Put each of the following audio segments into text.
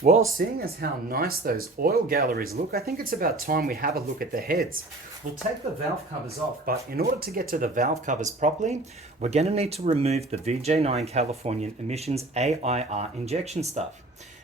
Well, seeing as how nice those oil galleries look, I think it's about time we have a look at the heads. We'll take the valve covers off, but in order to get to the valve covers properly, we're going to need to remove the VJ9 Californian Emissions A.I.R injection stuff.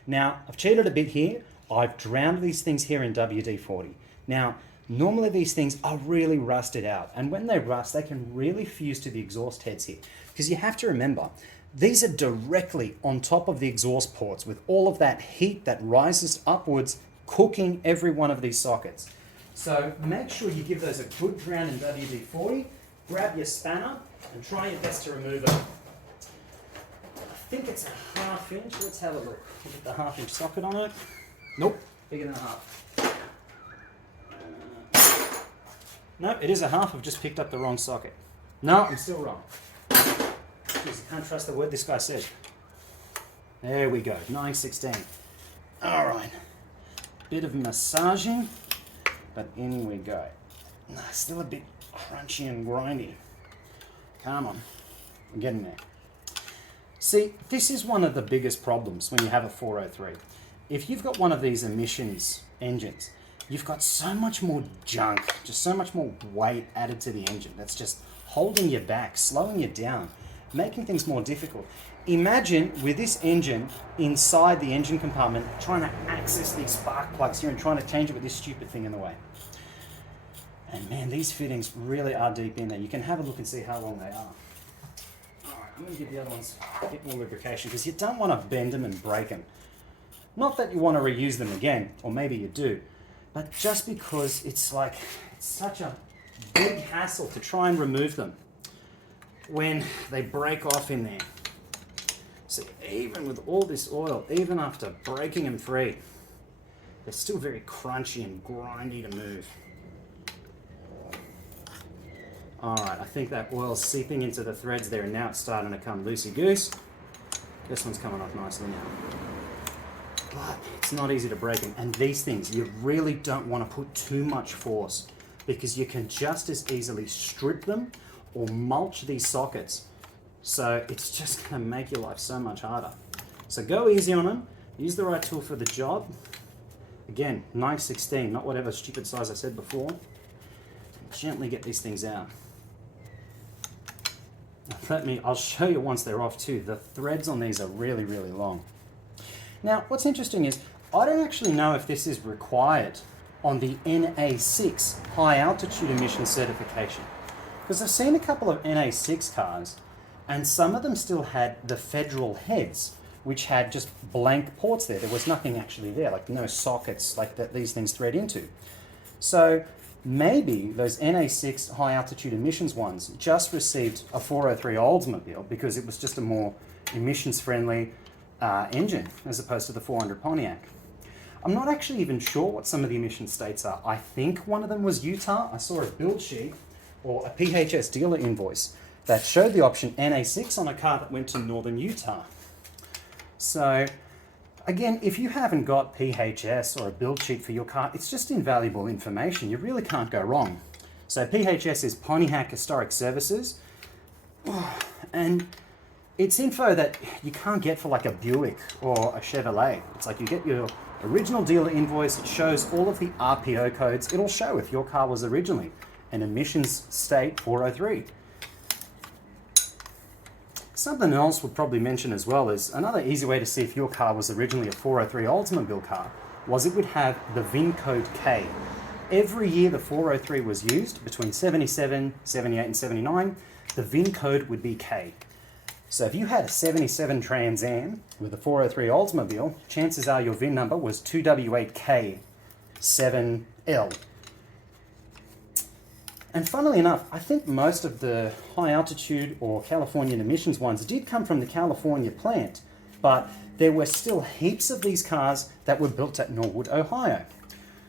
Now, I've cheated a bit here. I've drowned these things here in WD-40. Now, normally these things are really rusted out, and when they rust, they can really fuse to the exhaust heads here. Because you have to remember, these are directly on top of the exhaust ports with all of that heat that rises upwards, cooking every one of these sockets. So make sure you give those a good drown in WD-40, grab your spanner and try your best to remove it. I think it's a 1/2 inch, let's have a look. We'll get the 1/2 inch socket on it. Nope, bigger than a 1/2. No, it is a 1/2, I've just picked up the wrong socket. No, I'm still wrong. Jeez, I can't trust the word this guy said. There we go, 9/16. All right, bit of massaging, but in we go. Still a bit crunchy and grindy. Come on, I'm getting there. See, this is one of the biggest problems when you have a 403. If you've got one of these emissions engines, you've got so much more junk, just so much more weight added to the engine. That's just holding you back, slowing you down, making things more difficult. Imagine with this engine inside the engine compartment trying to access these spark plugs here and trying to change it with this stupid thing in the way. And man, these fittings really are deep in there. You can have a look and see how long they are. Alright, I'm going to give the other ones a bit more lubrication because you don't want to bend them and break them. Not that you want to reuse them again, or maybe you do, but just because it's such a big hassle to try and remove them when they break off in there. See, even with all this oil, even after breaking them free, they're still very crunchy and grindy to move. Alright, I think that oil's seeping into the threads there and now it's starting to come loosey-goose. This one's coming off nicely now. But it's not easy to break them. And these things, you really don't want to put too much force because you can just as easily strip them or mulch these sockets. So it's just going to make your life so much harder. So go easy on them, use the right tool for the job. Again, 9/16, not whatever stupid size I said before. And gently get these things out. I'll show you once they're off too. The threads on these are really, really long. Now, what's interesting is, I don't actually know if this is required on the NA6 high altitude emission certification. Because I've seen a couple of NA6 cars, and some of them still had the federal heads, which had just blank ports there. There was nothing actually there, like no sockets like that these things thread into. So maybe those NA6 high altitude emissions ones just received a 403 Oldsmobile because it was just a more emissions friendly engine as opposed to the 400 Pontiac. I'm not actually even sure what some of the emission states are. I think one of them was Utah. I saw a build sheet or a PHS dealer invoice that showed the option NA6 on a car that went to northern Utah. So again, if you haven't got PHS or a build sheet for your car, it's just invaluable information. You really can't go wrong. So PHS is Pontiac Historic Services, and it's info that you can't get for like a Buick or a Chevrolet. It's like you get your original dealer invoice, it shows all of the RPO codes. It'll show if your car was originally an emissions state 403. Something else we'll probably mention as well is another easy way to see if your car was originally a 403 Oldsmobile car was it would have the VIN code K. Every year the 403 was used, between 77, 78 and 79, the VIN code would be K. So if you had a 77 Trans Am with a 403 Oldsmobile, chances are your VIN number was 2W8K7L. And funnily enough, I think most of the high altitude or Californian emissions ones did come from the California plant, but there were still heaps of these cars that were built at Norwood, Ohio.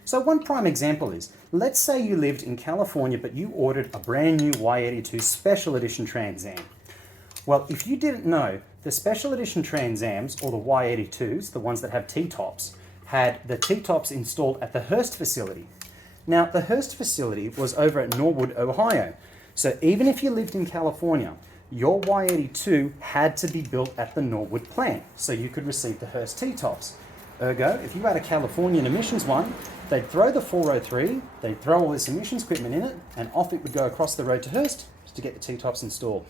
So one prime example is, let's say you lived in California, but you ordered a brand new Y82 Special Edition Trans Am. Well, if you didn't know, the Special Edition Trans Ams, or the Y82s, the ones that have T-tops, had the T-tops installed at the Hearst facility. Now, the Hearst facility was over at Norwood, Ohio. So even if you lived in California, your Y82 had to be built at the Norwood plant so you could receive the Hearst T-tops. Ergo, if you had a Californian emissions one, they'd throw the 403, they'd throw all this emissions equipment in it, and off it would go across the road to Hurst to get the T-tops installed.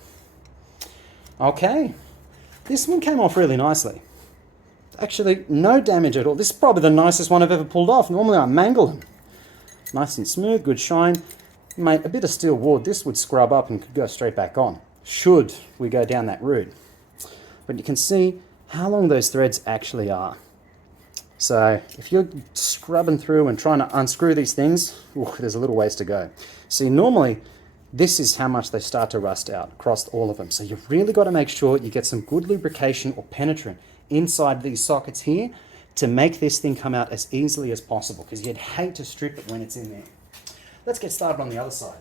Okay, this one came off really nicely. Actually, no damage at all. This is probably the nicest one I've ever pulled off. Normally I mangle them. Nice and smooth, good shine. Mate, a bit of steel wood, this would scrub up and could go straight back on, should we go down that route. But you can see how long those threads actually are. So if you're scrubbing through and trying to unscrew these things, there's a little ways to go. See, normally this is how much they start to rust out across all of them. So you've really got to make sure you get some good lubrication or penetrant inside these sockets here to make this thing come out as easily as possible, because you'd hate to strip it when it's in there. Let's get started on the other side.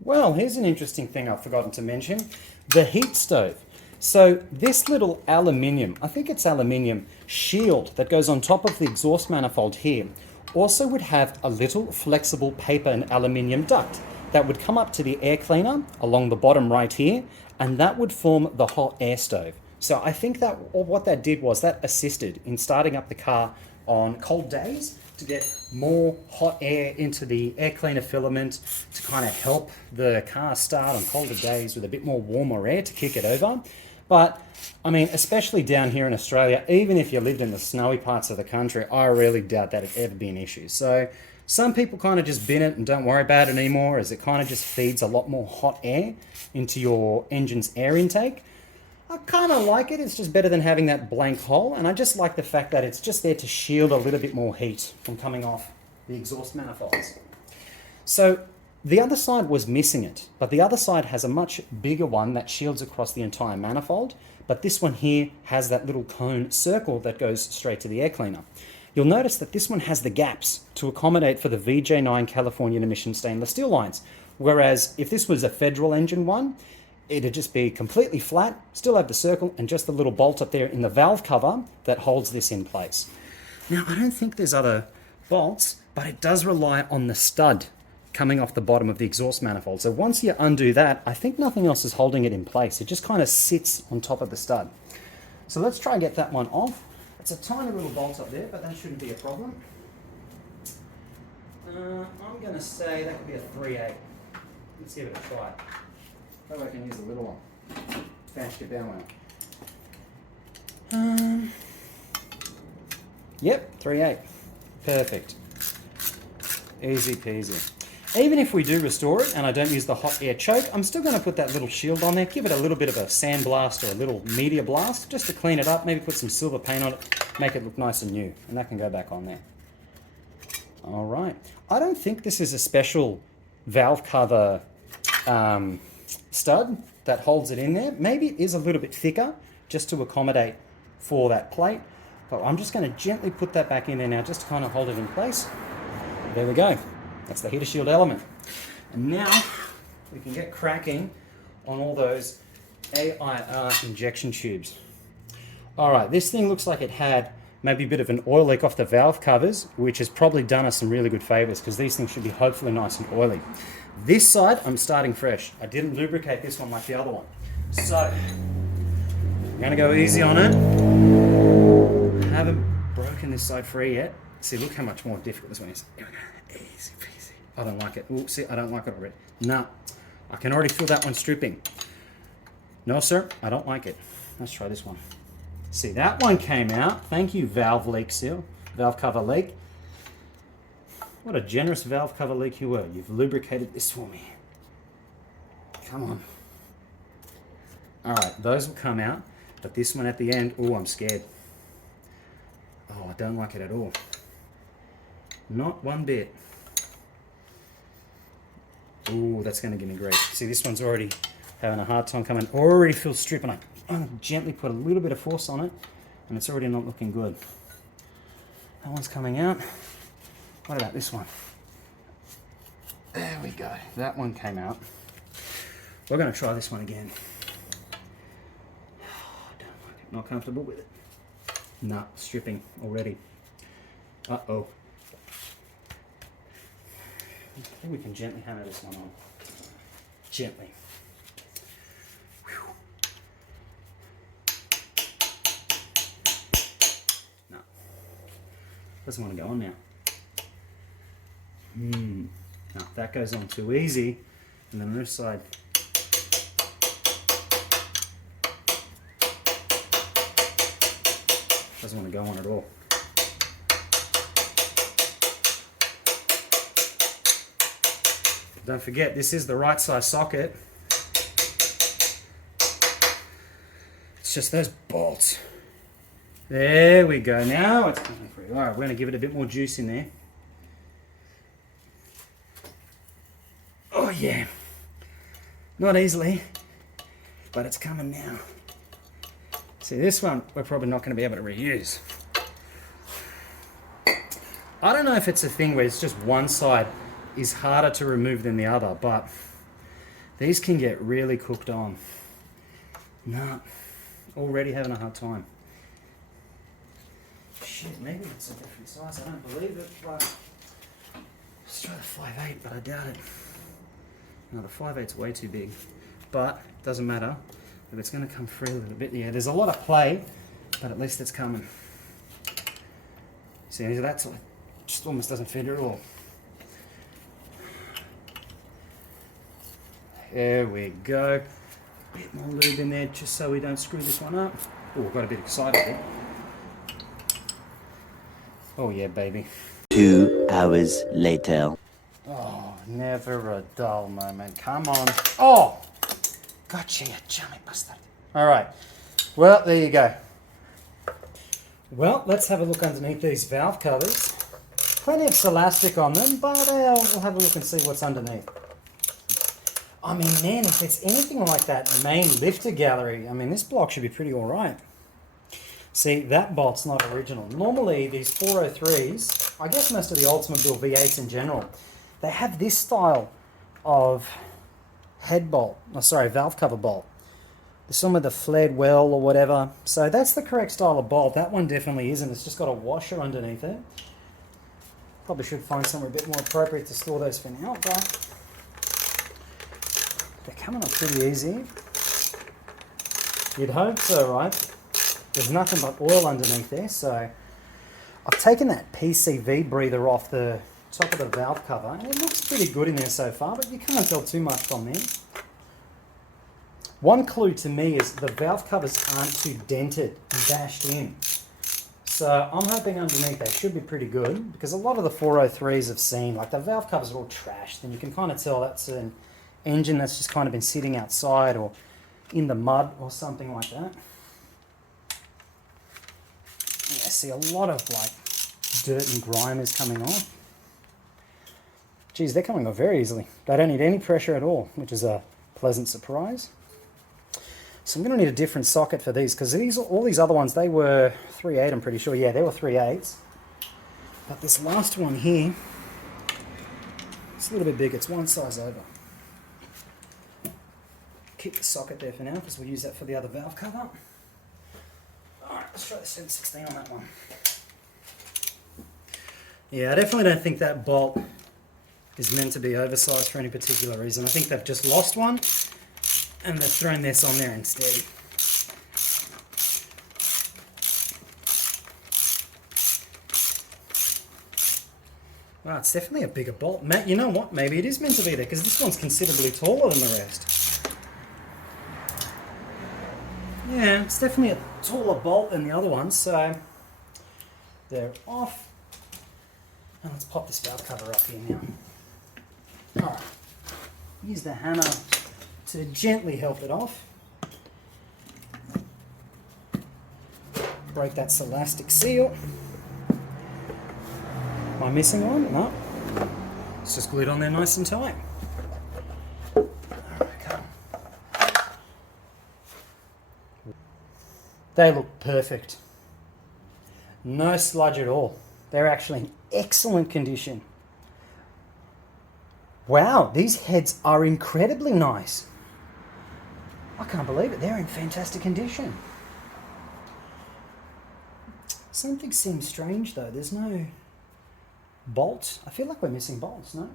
Well, here's an interesting thing I've forgotten to mention. The heat stove. So this little aluminium, I think it's aluminium shield that goes on top of the exhaust manifold here, also would have a little flexible paper and aluminium duct that would come up to the air cleaner along the bottom right here, and that would form the hot air stove. So I think that what that did was that assisted in starting up the car on cold days to get more hot air into the air cleaner filament to kind of help the car start on colder days with a bit more warmer air to kick it over. But I mean, especially down here in Australia, even if you lived in the snowy parts of the country, I really doubt that it'd ever be an issue. So some people kind of just bin it and don't worry about it anymore, as it kind of just feeds a lot more hot air into your engine's air intake. I kind of like it. It's just better than having that blank hole. And I just like the fact that it's just there to shield a little bit more heat from coming off the exhaust manifolds. So the other side was missing it, but the other side has a much bigger one that shields across the entire manifold. But this one here has that little cone circle that goes straight to the air cleaner. You'll notice that this one has the gaps to accommodate for the VJ9 Californian Emissions stainless steel lines. Whereas if this was a federal engine one, it'd just be completely flat, still have the circle, and just a little bolt up there in the valve cover that holds this in place. Now, I don't think there's other bolts, but it does rely on the stud coming off the bottom of the exhaust manifold. So once you undo that, I think nothing else is holding it in place. It just kind of sits on top of the stud. So let's try and get that one off. It's a tiny little bolt up there, but that shouldn't be a problem. I'm going to say that could be a 3/8. Let's give it a try. Maybe I can use a little one. Fancy down one. Yep, 3/8. Perfect. Easy peasy. Even if we do restore it and I don't use the hot air choke, I'm still going to put that little shield on there, give it a little bit of a sandblast or a little media blast just to clean it up, maybe put some silver paint on it, make it look nice and new, and that can go back on there. All right. I don't think this is a special valve cover stud that holds it in there. Maybe it is a little bit thicker just to accommodate for that plate, but I'm just going to gently put that back in there now just to kind of hold it in place. There we go. That's the heater shield element. And now we can get cracking on all those A.I.R injection tubes. All right, this thing looks like it had maybe a bit of an oil leak off the valve covers, which has probably done us some really good favors because these things should be hopefully nice and oily. This side, I'm starting fresh. I didn't lubricate this one like the other one. So, I'm gonna go easy on it. I haven't broken this side free yet. See, look how much more difficult this one is. Here we go. Easy peasy. I don't like it. Ooh, see, I don't like it already. No, I can already feel that one stripping. No, sir, I don't like it. Let's try this one. See, that one came out. Thank you, valve leak seal, valve cover leak. What a generous valve cover leak you were. You've lubricated this for me. Come on. All right, those will come out, but this one at the end, oh, I'm scared. Oh, I don't like it at all. Not one bit. Ooh, that's going to give me grief. See, this one's already having a hard time coming. Already feels stripping. I'm going to gently put a little bit of force on it, and it's already not looking good. That one's coming out. What about this one? There we go. That one came out. We're going to try this one again. Oh, I don't like it. Not comfortable with it. Nah, stripping already. Uh-oh. I think we can gently hammer this one on. Gently. Whew. Doesn't want to go on now. No, that goes on too easy. And then on this side. Doesn't want to go on at all. Don't forget, this is the right size socket. It's just those bolts. There we go. Now it's coming through. All right, we're going to give it a bit more juice in there. Oh yeah. Not easily, but it's coming now. See, this one we're probably not going to be able to reuse. I don't know if it's a thing where it's just one side is harder to remove than the other, but these can get really cooked on. Nah, already having a hard time. Shit, maybe it's a different size. I don't believe it, but let's try the 5.8, but I doubt it. No, the 5.8's way too big, but it doesn't matter if it's going to come free a little bit. Yeah, there's a lot of play, but at least it's coming. See, that's like, just almost doesn't fit at all. There we go. A bit more lube in there just so we don't screw this one up. Oh, got a bit excited there. Oh yeah, baby. 2 hours later. Oh, never a dull moment. Come on. Oh! Gotcha, you chummy bastard. Alright. Well, there you go. Well, let's have a look underneath these valve covers. Plenty of elastic on them, but we'll have a look and see what's underneath. I mean, man, if it's anything like that main lifter gallery, I mean, this block should be pretty alright. See, that bolt's not original. Normally, these 403s, I guess most of the Oldsmobile V8s in general, they have this style of head bolt, valve cover bolt. Some of the flared well or whatever. So that's the correct style of bolt. That one definitely isn't. It's just got a washer underneath it. Probably should find somewhere a bit more appropriate to store those for now, but they're coming up pretty easy. You'd hope so, right? There's nothing but oil underneath there, so I've taken that PCV breather off the top of the valve cover, and it looks pretty good in there so far, but you can't tell too much from there. One clue to me is the valve covers aren't too dented and dashed in. So I'm hoping underneath they should be pretty good, because a lot of the 403s I've seen, like the valve covers are all trashed, and you can kind of tell that's an engine that's just kind of been sitting outside or in the mud or something like that. Yeah, I see a lot of like dirt and grime is coming off. Geez, they're coming off very easily. They don't need any pressure at all, which is a pleasant surprise. So I'm going to need a different socket for these, because all these other ones, they were 3.8, I'm pretty sure. Yeah, they were 3.8s. But this last one here, it's a little bit big. It's one size over. Keep the socket there for now, because we'll use that for the other valve cover. Alright, let's try the 716 on that one. Yeah, I definitely don't think that bolt is meant to be oversized for any particular reason. I think they've just lost one, and they've thrown this on there instead. Wow, it's definitely a bigger bolt. Matt, you know what? Maybe it is meant to be there, because this one's considerably taller than the rest. Yeah, it's definitely a taller bolt than the other ones, so they're off. And let's pop this valve cover up here now. Alright, use the hammer to gently help it off. Break that elastic seal. Am I missing one? No. It's just glued on there nice and tight. Alright, come. They look perfect. No sludge at all. They're actually in excellent condition. Wow, these heads are incredibly nice. I can't believe it. They're in fantastic condition. Something seems strange though. There's no bolts. I feel like we're missing bolts, no?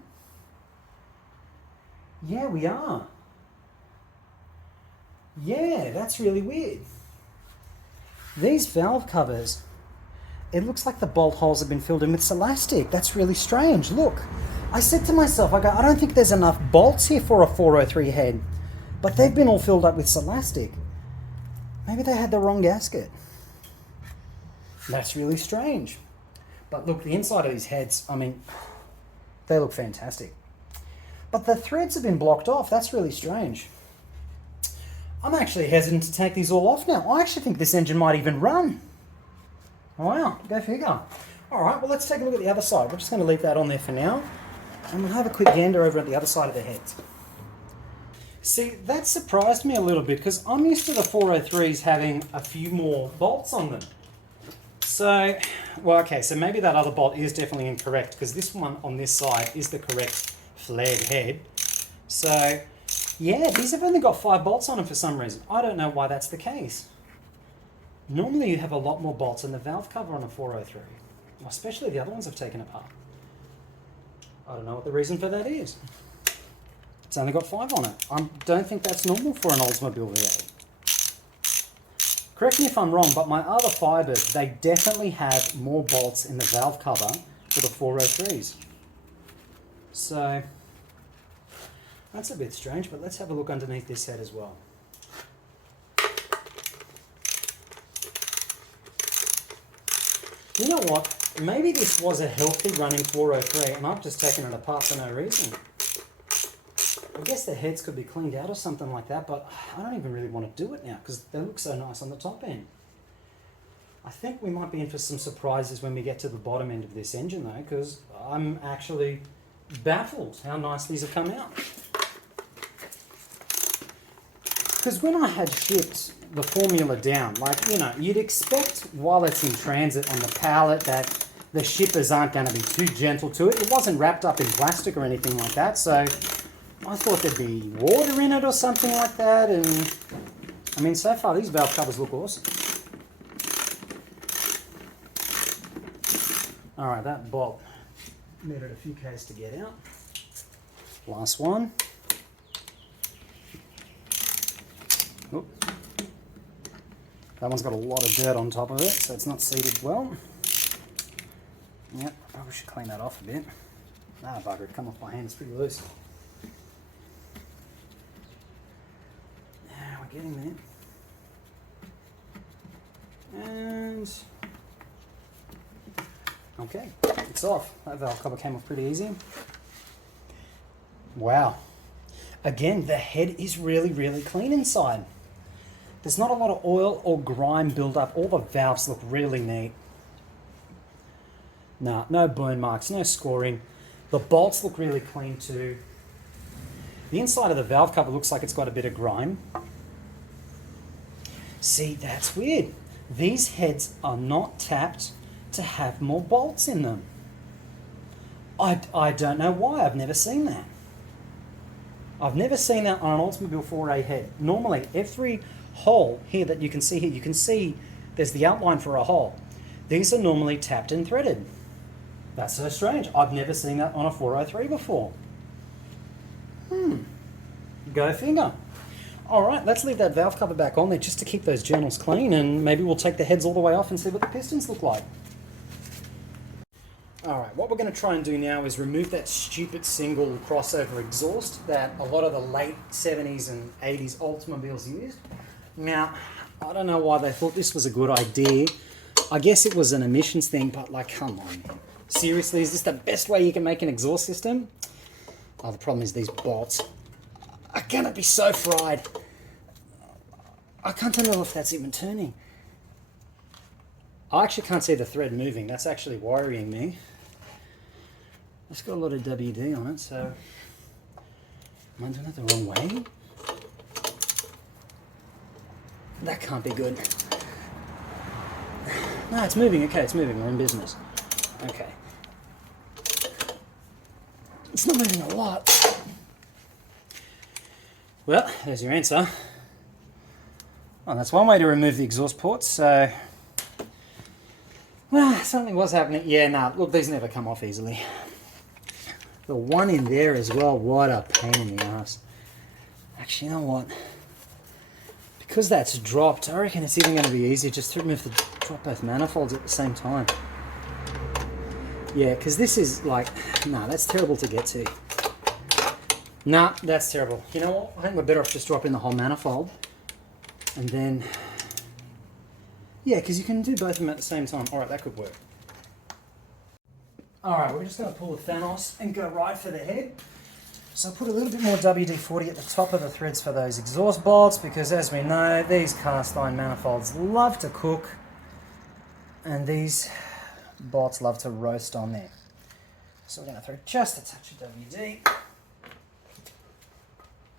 Yeah, we are. Yeah, that's really weird. These valve covers it looks like the bolt holes have been filled in with Celastic. That's really strange. Look, I said to myself, I don't think there's enough bolts here for a 403 head, but they've been all filled up with Celastic. Maybe they had the wrong gasket. That's really strange. But look, the inside of these heads, I mean, they look fantastic. But the threads have been blocked off. That's really strange. I'm actually hesitant to take these all off now. I actually think this engine might even run. Wow, go figure. All right, well, let's take a look at the other side. We're just going to leave that on there for now. And we'll have a quick gander over at the other side of the heads. See, that surprised me a little bit because I'm used to the 403s having a few more bolts on them. So, well, okay, so maybe that other bolt is definitely incorrect because this one on this side is the correct flared head. So, yeah, these have only got 5 bolts on them for some reason. I don't know why that's the case. Normally you have a lot more bolts in the valve cover on a 403, especially the other ones I've taken apart. I don't know what the reason for that is. It's only got 5 on it. I don't think that's normal for an Oldsmobile V8. Correct me if I'm wrong, but my other Firebirds, they definitely have more bolts in the valve cover for the 403s. So, that's a bit strange, but let's have a look underneath this head as well. You know what? Maybe this was a healthy running 403 and I've just taken it apart for no reason. I guess the heads could be cleaned out or something like that, but I don't even really want to do it now because they look so nice on the top end. I think we might be in for some surprises when we get to the bottom end of this engine though, because I'm actually baffled how nice these have come out. Because when I had shipped the Formula down, like, you know, you'd expect while it's in transit on the pallet that the shippers aren't going to be too gentle to it. It wasn't wrapped up in plastic or anything like that, so I thought there'd be water in it or something like that, and I mean, so far these valve covers look awesome. Alright, that bolt needed a few Ks to get out. Last one. Oop. That one's got a lot of dirt on top of it, so it's not seated well. Yep, I probably should clean that off a bit. Ah, bugger, it come off my hand, it's pretty loose. Yeah, we're getting there. And okay, it's off. That valve cover came off pretty easy. Wow. Again, the head is really, really clean inside. There's not a lot of oil or grime buildup. All the valves look really neat. Nah, no burn marks, no scoring. The bolts look really clean too. The inside of the valve cover looks like it's got a bit of grime. See, that's weird. These heads are not tapped to have more bolts in them. I don't know why. I've never seen that. I've never seen that on an Oldsmobile 4A head. Normally, every hole here that you can see here, you can see there's the outline for a hole. These are normally tapped and threaded. That's so strange. I've never seen that on a 403 before. Go figure. Alright, let's leave that valve cover back on there just to keep those journals clean, and maybe we'll take the heads all the way off and see what the pistons look like. Alright, what we're going to try and do now is remove that stupid single crossover exhaust that a lot of the late 70s and 80s Oldsmobiles used. Now, I don't know why they thought this was a good idea. I guess it was an emissions thing, but like, come on. Seriously, is this the best way you can make an exhaust system? Oh, the problem is these bolts are going to be so fried. I can't tell if that's even turning. I actually can't see the thread moving. That's actually worrying me. It's got a lot of WD on it, so am I doing it the wrong way? That can't be good. No, it's moving. Okay, it's moving. We're in business. Okay. It's not moving a lot. Well, there's your answer. Well, that's one way to remove the exhaust ports, so well, something was happening. Yeah, nah, look, these never come off easily. The one in there as well, what a pain in the ass. Actually, you know what? Because that's dropped, I reckon it's even going to be easier just to remove the drop both manifolds at the same time. Yeah, because this is like, nah, that's terrible to get to. Nah, that's terrible. You know what? I think we're better off just dropping the whole manifold. And then, yeah, because you can do both of them at the same time. All right, that could work. All right, we're just going to pull the Thanos and go right for the head. So put a little bit more WD-40 at the top of the threads for those exhaust bolts, because as we know, these cast iron manifolds love to cook, and these bolts love to roast on there. So we're going to throw just a touch of WD.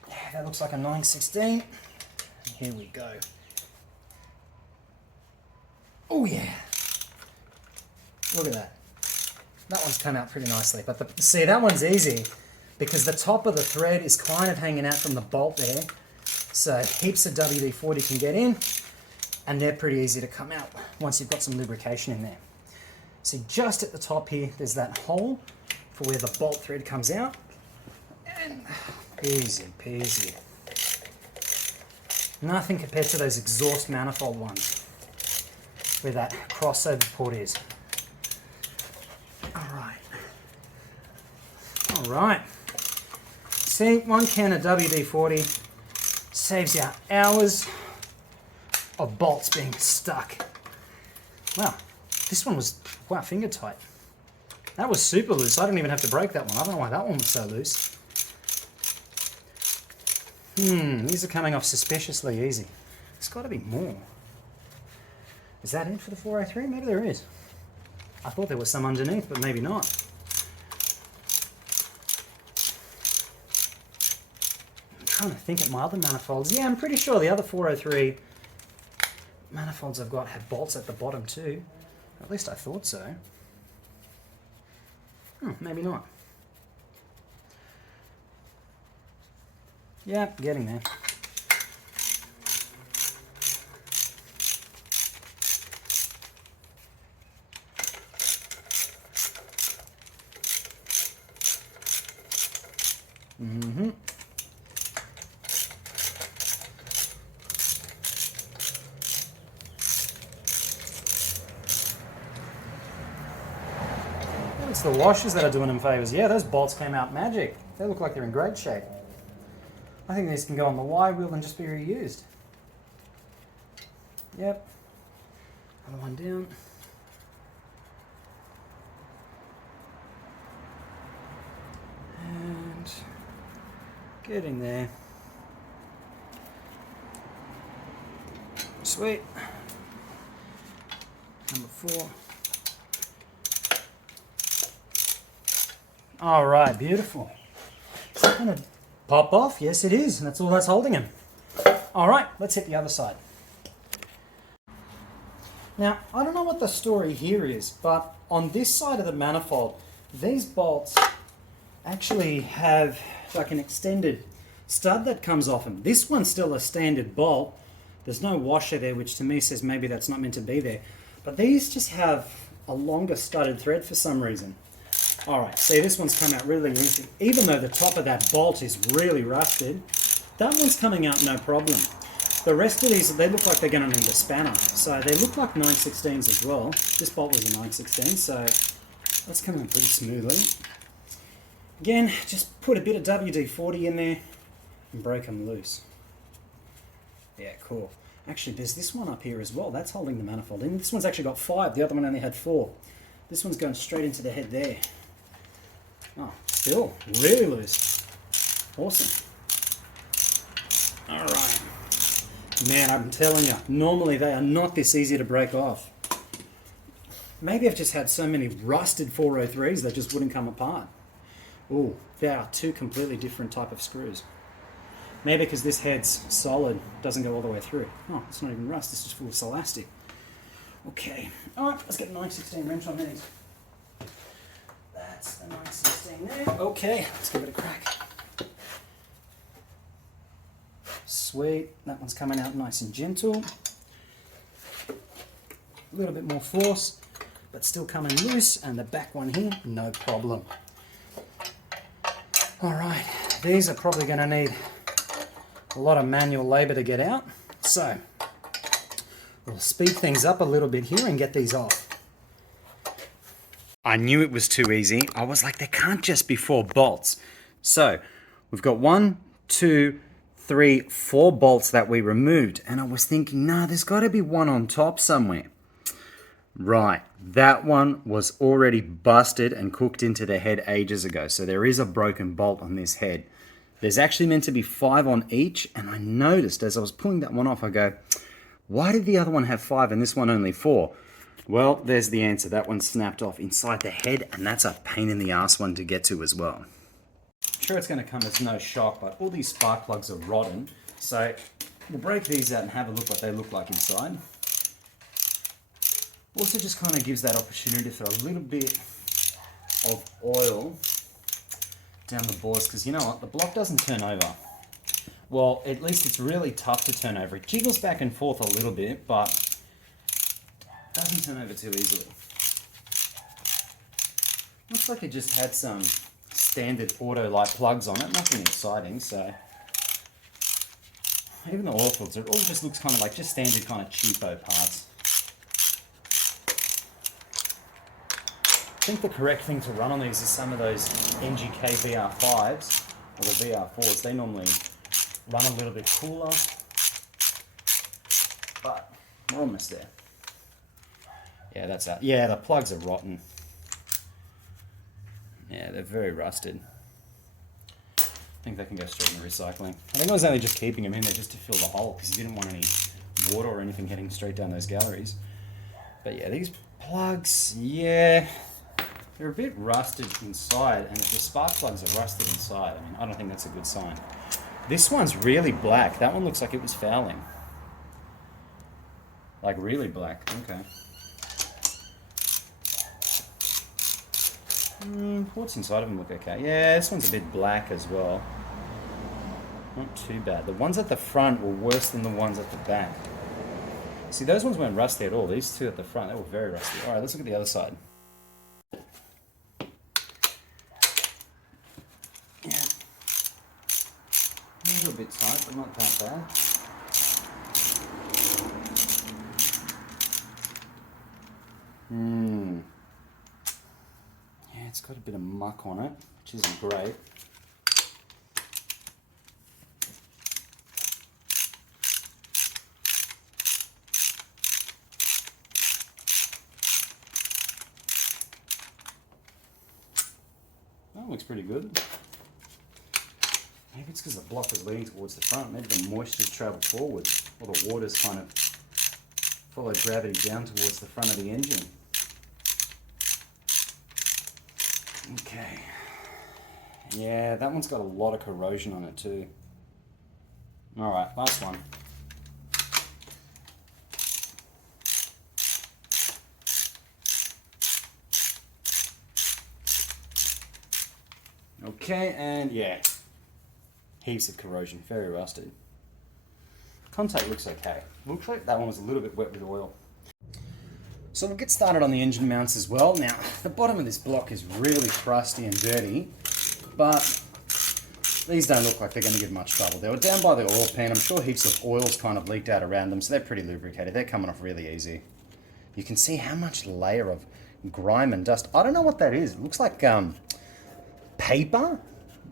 Yeah, that looks like a 916. Here we go. Oh yeah. Look at that. That one's come out pretty nicely. But see, that one's easy because the top of the thread is kind of hanging out from the bolt there. So heaps of WD-40 can get in, and they're pretty easy to come out once you've got some lubrication in there. See, just at the top here, there's that hole for where the bolt thread comes out. And easy peasy. Nothing compared to those exhaust manifold ones where that crossover port is. All right. See, 1 can of WD-40 saves you hours of bolts being stuck. Wow, this one was, wow, finger tight. That was super loose. I didn't even have to break that one. I don't know why that one was so loose. These are coming off suspiciously easy. There's got to be more. Is that it for the 403? Maybe there is. I thought there was some underneath, but maybe not. I'm trying to think at my other manifolds. Yeah, I'm pretty sure the other 403 manifolds I've got have bolts at the bottom too. At least I thought so. Maybe not. Yeah, getting there. It's the washers that are doing them favours. Yeah, those bolts came out magic. They look like they're in great shape. I think these can go on the Y wheel and just be reused. Yep. Another one down. And getting there. Sweet. Number 4. All right, beautiful. Is that going to pop off? Yes, it is. And that's all that's holding him. All right, let's hit the other side. Now, I don't know what the story here is, but on this side of the manifold, these bolts actually have like an extended stud that comes off them. This one's still a standard bolt. There's no washer there, which to me says maybe that's not meant to be there. But these just have a longer studded thread for some reason. All right, see, this one's come out really easy. Even though the top of that bolt is really rusted, that one's coming out no problem. The rest of these, they look like they're going to need a spanner. So they look like 916s as well. This bolt was a 916, so that's coming out pretty smoothly. Again, just put a bit of WD-40 in there and break them loose. Yeah, cool. Actually, there's this one up here as well. That's holding the manifold in. This one's actually got 5. The other one only had 4. This one's going straight into the head there. Oh, still really loose. Awesome. All right. Man, I'm telling you, normally they are not this easy to break off. Maybe I've just had so many rusted 403s that just wouldn't come apart. Ooh, they are 2 completely different type of screws. Maybe because this head's solid, doesn't go all the way through. Oh, it's not even rust, it's just full of elastic. Okay, all right, let's get a 916 wrench on these. That's the 916 there. Okay, let's give it a crack. Sweet, that one's coming out nice and gentle. A little bit more force, but still coming loose. And the back one here, no problem. All right, these are probably going to need a lot of manual labor to get out. So, We'll speed things up a little bit here and get these off. I knew it was too easy. I was like, there can't just be 4 bolts. So we've got 1, 2, 3, 4 bolts that we removed. And I was thinking, nah, there's got to be one on top somewhere. Right, that one was already busted and cooked into the head ages ago. So there is a broken bolt on this head. There's actually meant to be 5 on each. And I noticed as I was pulling that one off, I go, why did the other one have 5 and this one only 4? Well, there's the answer. That one snapped off inside the head, and that's a pain in the ass one to get to as well. I'm sure it's going to come as no shock, but all these spark plugs are rotten. So we'll break these out and have a look what they look like inside. Also just kind of gives that opportunity to throw a little bit of oil down the boards, because you know what? The block doesn't turn over. Well, at least it's really tough to turn over. It jiggles back and forth a little bit, but it doesn't turn over too easily. Looks like it just had some standard auto light plugs on it, nothing exciting, so even the oil filter, it all just looks kind of like just standard kind of cheapo parts. I think the correct thing to run on these is some of those NGK VR5s, or the VR4s. They normally run a little bit cooler, but we're almost there. Yeah, that's that. Yeah, the plugs are rotten. Yeah, they're very rusted. I think they can go straight in the recycling. I think I was only just keeping them in there just to fill the hole, because you didn't want any water or anything heading straight down those galleries. But yeah, these plugs, yeah, they're a bit rusted inside, and if the spark plugs are rusted inside, I mean, I don't think that's a good sign. This one's really black. That one looks like it was fouling. Like really black. Okay. What's inside of them look okay. Yeah, this one's a bit black as well. Not too bad. The ones at the front were worse than the ones at the back. See, those ones weren't rusty at all. These two at the front, they were very rusty. Alright, let's look at the other side. Yeah. A little bit tight, but not that bad. Yeah, it's got a bit of muck on it, which isn't great. That looks pretty good. Maybe it's because the block is leaning towards the front. Maybe the moisture's travelled forward, or the water's kind of followed gravity down towards the front of the engine. Okay. Yeah, that one's got a lot of corrosion on it too. Alright, last one. Okay, and yeah, heaps of corrosion, very rusted. Contact looks okay. Looks like that one was a little bit wet with oil. So we'll get started on the engine mounts as well. Now, the bottom of this block is really crusty and dirty, but these don't look like they're going to give much trouble. They were down by the oil pan. I'm sure heaps of oil's kind of leaked out around them, so they're pretty lubricated. They're coming off really easy. You can see how much layer of grime and dust. I don't know what that is. It looks like paper?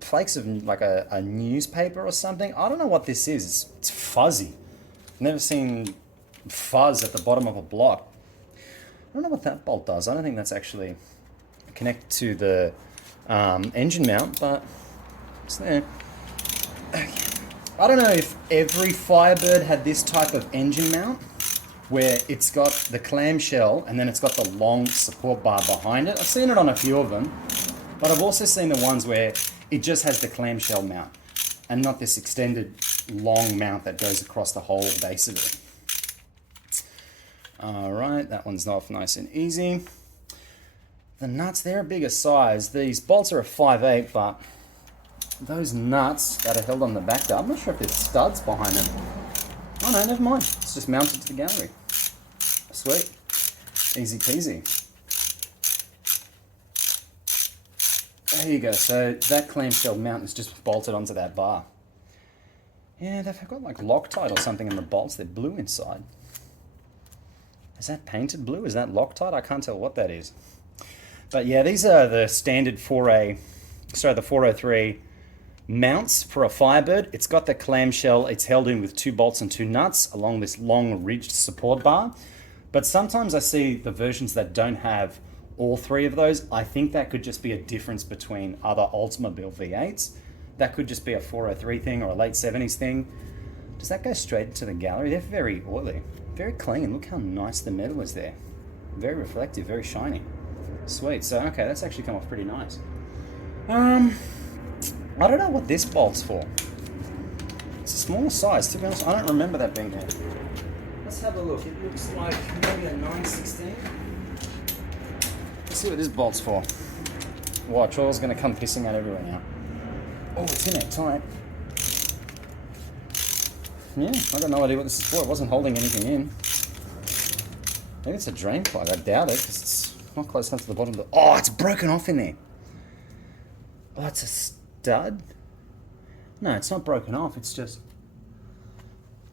Flakes of like a newspaper or something. I don't know what this is. It's fuzzy. I've never seen fuzz at the bottom of a block. I don't know what that bolt does. I don't think that's actually connected to the engine mount, but it's there. Okay. I don't know if every Firebird had this type of engine mount, where it's got the clamshell and then it's got the long support bar behind it. I've seen it on a few of them, but I've also seen the ones where it just has the clamshell mount and not this extended long mount that goes across the whole base of it. Alright, that one's off nice and easy. The nuts, they're a bigger size. These bolts are a 5/8, but those nuts that are held on the back there, I'm not sure if there's studs behind them. Oh no, never mind. It's just mounted to the gallery. Sweet. Easy peasy. There you go. So that clamshell mount is just bolted onto that bar. Yeah, they've got like Loctite or something in the bolts. They're blue inside. Is that painted blue? Is that Loctite? I can't tell what that is. But yeah, these are the standard 403 mounts for a Firebird. It's got the clamshell. It's held in with 2 bolts and 2 nuts along this long ridged support bar. But sometimes I see the versions that don't have all 3 of those. I think that could just be a difference between other Oldsmobile V8s. That could just be a 403 thing or a late 70s thing. Does that go straight into the gallery? They're very oily, very clean. Look how nice the metal is there. Very reflective, very shiny. Sweet. So, okay, that's actually come off pretty nice. I don't know what this bolt's for. It's a smaller size, to be honest. I don't remember that being there. Let's have a look. It looks like maybe a 916. Let's see what this bolt's for. Watch, oil's going to come pissing out everywhere now. Oh, it's in there tight. Yeah, I got no idea what this is for. It wasn't holding anything in. Maybe it's a drain plug. I doubt it, because it's not close enough to the bottom of the... Oh, it's broken off in there. Oh, it's a stud? No, it's not broken off. It's just...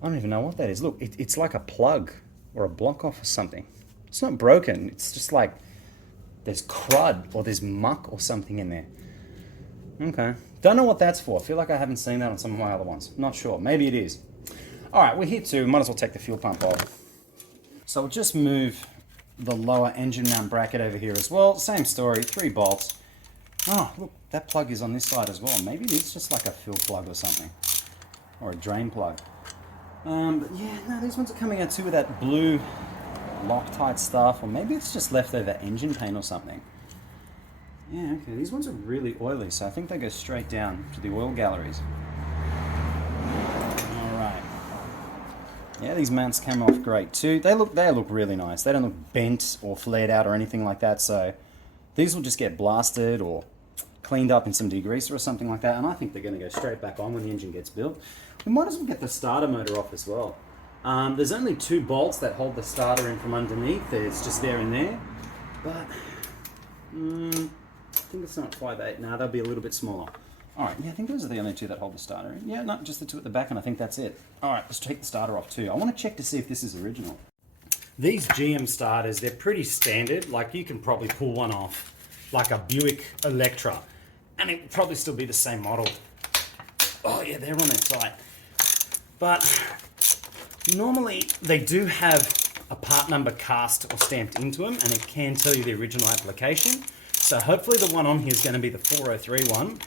I don't even know what that is. Look, it's like a plug or a block off or something. It's not broken. It's just like there's crud or there's muck or something in there. Okay. Don't know what that's for. I feel like I haven't seen that on some of my other ones. Not sure. Maybe it is. All right, we're here too. Might as well take the fuel pump off. So we'll just move the lower engine mount bracket over here as well. Same story, 3 bolts. Oh, look, that plug is on this side as well. Maybe it is just like a fill plug or something. Or a drain plug. But yeah, no, these ones are coming out too with that blue Loctite stuff. Or maybe it's just leftover engine paint or something. Yeah, okay, these ones are really oily, so I think they go straight down to the oil galleries. Alright. Yeah, these mounts came off great too. They look really nice. They don't look bent or flared out or anything like that, so these will just get blasted or cleaned up in some degreaser or something like that, and I think they're going to go straight back on when the engine gets built. We might as well get the starter motor off as well. There's only 2 bolts that hold the starter in from underneath. It's just there and there, but I think it's not 5/8. Now they'll be a little bit smaller. All right, yeah, I think those are the only 2 that hold the starter in. Yeah, not just the 2 at the back, and I think that's it. All right, let's take the starter off too. I want to check to see if this is original. These GM starters, they're pretty standard. Like you can probably pull one off, like a Buick Electra, and it would probably still be the same model. Oh yeah, they're on there tight. But normally they do have a part number cast or stamped into them, and it can tell you the original application. So hopefully the one on here is going to be the 403 one.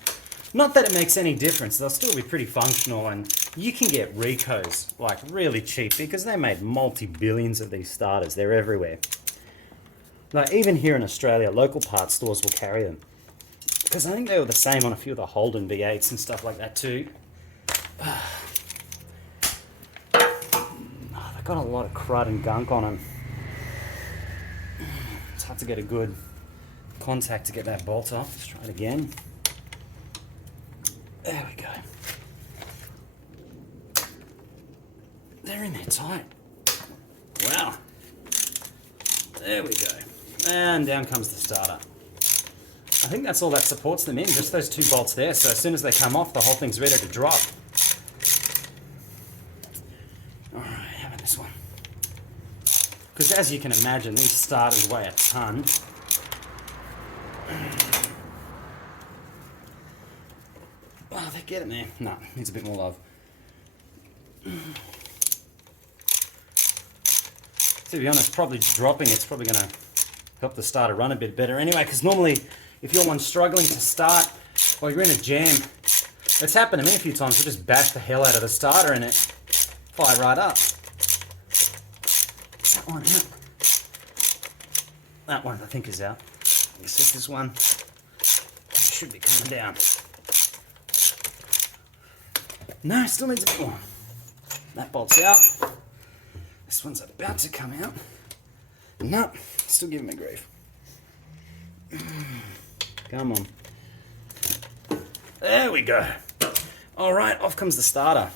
Not that it makes any difference, they'll still be pretty functional, and you can get Ricos like really cheap because they made multi-billions of these starters. They're everywhere. Like even here in Australia, local parts stores will carry them. Because I think they were the same on a few of the Holden V8s and stuff like that too. Oh, they've got a lot of crud and gunk on them. It's hard to get a good contact to get that bolt off. Let's try it again. There we go. They're in there tight. Wow. There we go. And down comes the starter. I think that's all that supports them in, just those 2 bolts there. So as soon as they come off, the whole thing's ready to drop. All right, how about this one? Because as you can imagine, these starters weigh a ton. Oh, they're getting there. No, needs a bit more love. To be honest, probably dropping it's probably going to help the starter run a bit better anyway, because normally if you're one struggling to start or you're in a jam, it's happened to me a few times, you just bash the hell out of the starter and it fire right up. Is that one out? That one I think is out. I guess it's this one. It should be coming down. No, still needs a bit more. That bolt's out. This one's about to come out. No, still giving me grief. Come on. There we go. All right, off comes the starter.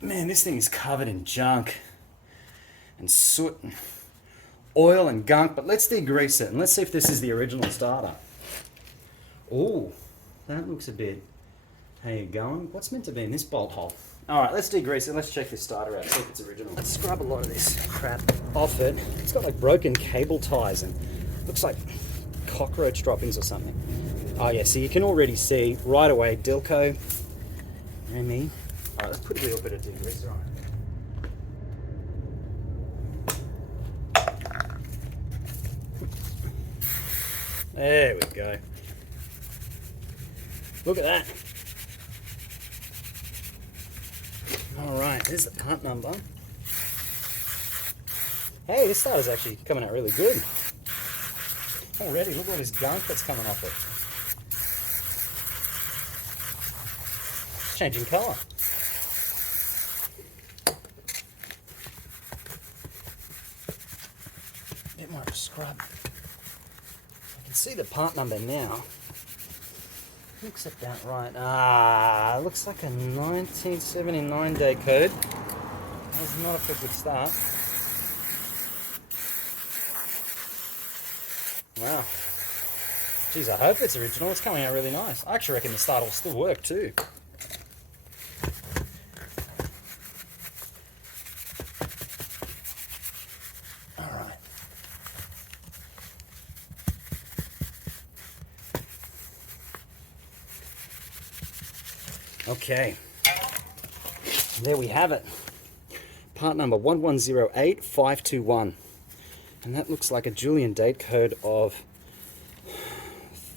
Man, this thing is covered in junk and soot and oil and gunk, but let's degrease it and let's see if this is the original starter. Oh, that looks a bit... How you going? What's meant to be in this bolt hole? Alright, let's degrease it. Let's check this starter out, see if it's original. Let's scrub a lot of this crap off it. It's got like broken cable ties and looks like cockroach droppings or something. Oh yeah, so you can already see right away Dilco. Remy. Alright, let's put a little bit of degreaser on it. There we go. Look at that. Alright, here's the part number. Hey, this starter's actually coming out really good. Already, look at all this gunk that's coming off it. It's changing colour. Get more scrub. I can see the part number now. Looks about right. Ah, looks like a 1979 day code. That's not a good start. Wow. Geez, I hope it's original. It's coming out really nice. I actually reckon the start will still work too. Alright. Okay. There we have it. Part number 1108521. And that looks like a Julian date code of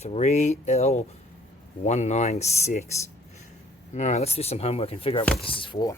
3L196. Alright, let's do some homework and figure out what this is for.